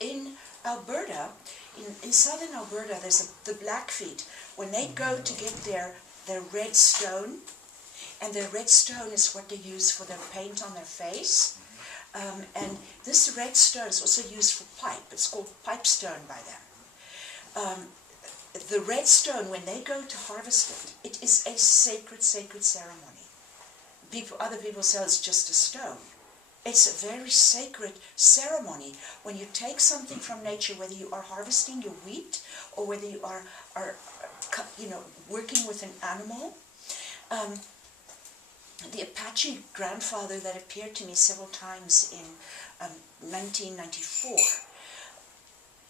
in Alberta, in southern Alberta, there's the Blackfeet. When they go to get their red stone, and their red stone is what they use for their paint on their face. And this red stone is also used for pipe. It's called pipestone by them. The red stone, when they go to harvest it, it is a sacred, sacred ceremony. Other people say it's just a stone. It's a very sacred ceremony when you take something from nature, whether you are harvesting your wheat or whether you are working with an animal. The Apache grandfather that appeared to me several times in 1994,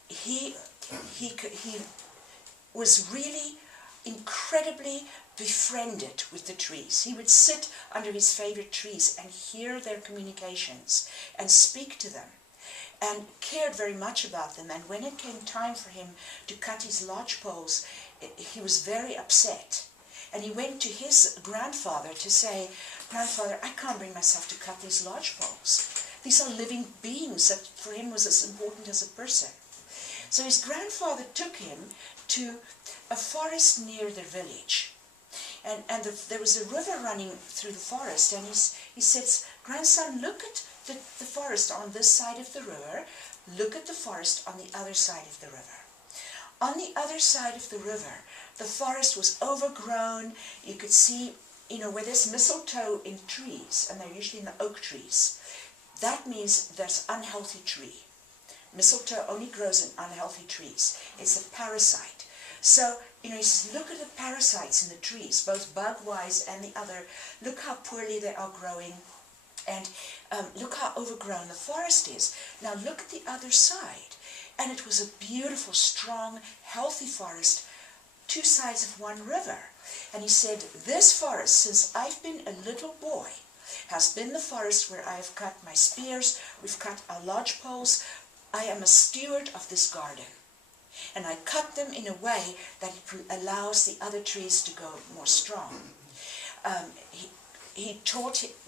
he was really incredibly befriended with the trees. He would sit under his favorite trees and hear their communications and speak to them and cared very much about them. And when it came time for him to cut his lodgepoles, he was very upset. And he went to his grandfather to say, "Grandfather, I can't bring myself to cut these lodgepoles. These are living beings that for him was as important as a person." So his grandfather took him to a forest near their village. And there was a river running through the forest, and he says, "Grandson, look at the forest on this side of the river. Look at the forest on the other side of the river." On the other side of the river, the forest was overgrown. You could see, where there's mistletoe in trees, and they're usually in the oak trees. That means there's unhealthy tree. Mistletoe only grows in unhealthy trees. It's a parasite. So, he says, look at the parasites in the trees, both bug-wise and the other. Look how poorly they are growing, and look how overgrown the forest is. Now look at the other side. And it was a beautiful, strong, healthy forest, two sides of one river. And he said, this forest, since I've been a little boy, has been the forest where I have cut my spears, we've cut our lodgepoles. I am a steward of this garden. And I cut them in a way that it allows the other trees to go more strong.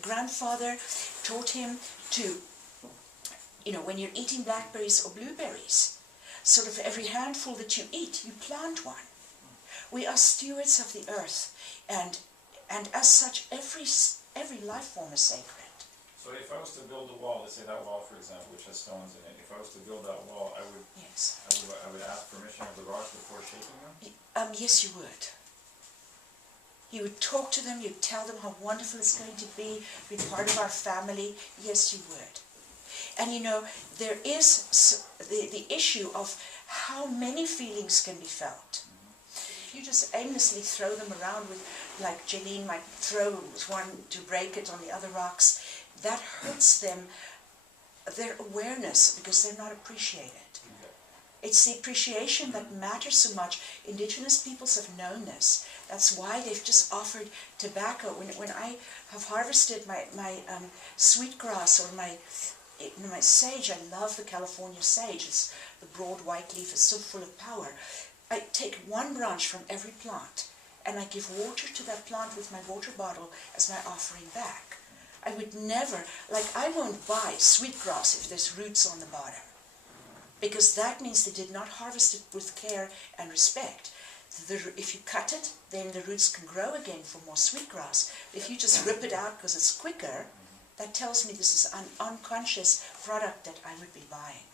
Grandfather taught him to, when you're eating blackberries or blueberries, sort of every handful that you eat, you plant one. We are stewards of the earth, and as such, every life form is sacred. So if I was to build a wall, let's say that wall, for example, which has stones in it, if I was to build that wall, I would ask permission of the rocks before shaking them? Yes, you would. You would talk to them, you'd tell them how wonderful it's going to be part of our family. Yes, you would. And there is the issue of how many feelings can be felt. If you just aimlessly throw them around with, like Jeline might throw one to break it on the other rocks, that hurts them, their awareness, because they're not appreciated. It's the appreciation that matters so much. Indigenous peoples have known this. That's why they've just offered tobacco. When I have harvested my sweetgrass or my sage, I love the California sage. It's the broad white leaf is so full of power. I take one branch from every plant, and I give water to that plant with my water bottle as my offering back. I would never, I won't buy sweetgrass if there's roots on the bottom, because that means they did not harvest it with care and respect. If you cut it, then the roots can grow again for more sweetgrass. If you just rip it out because it's quicker, that tells me this is an unconscious product that I would be buying.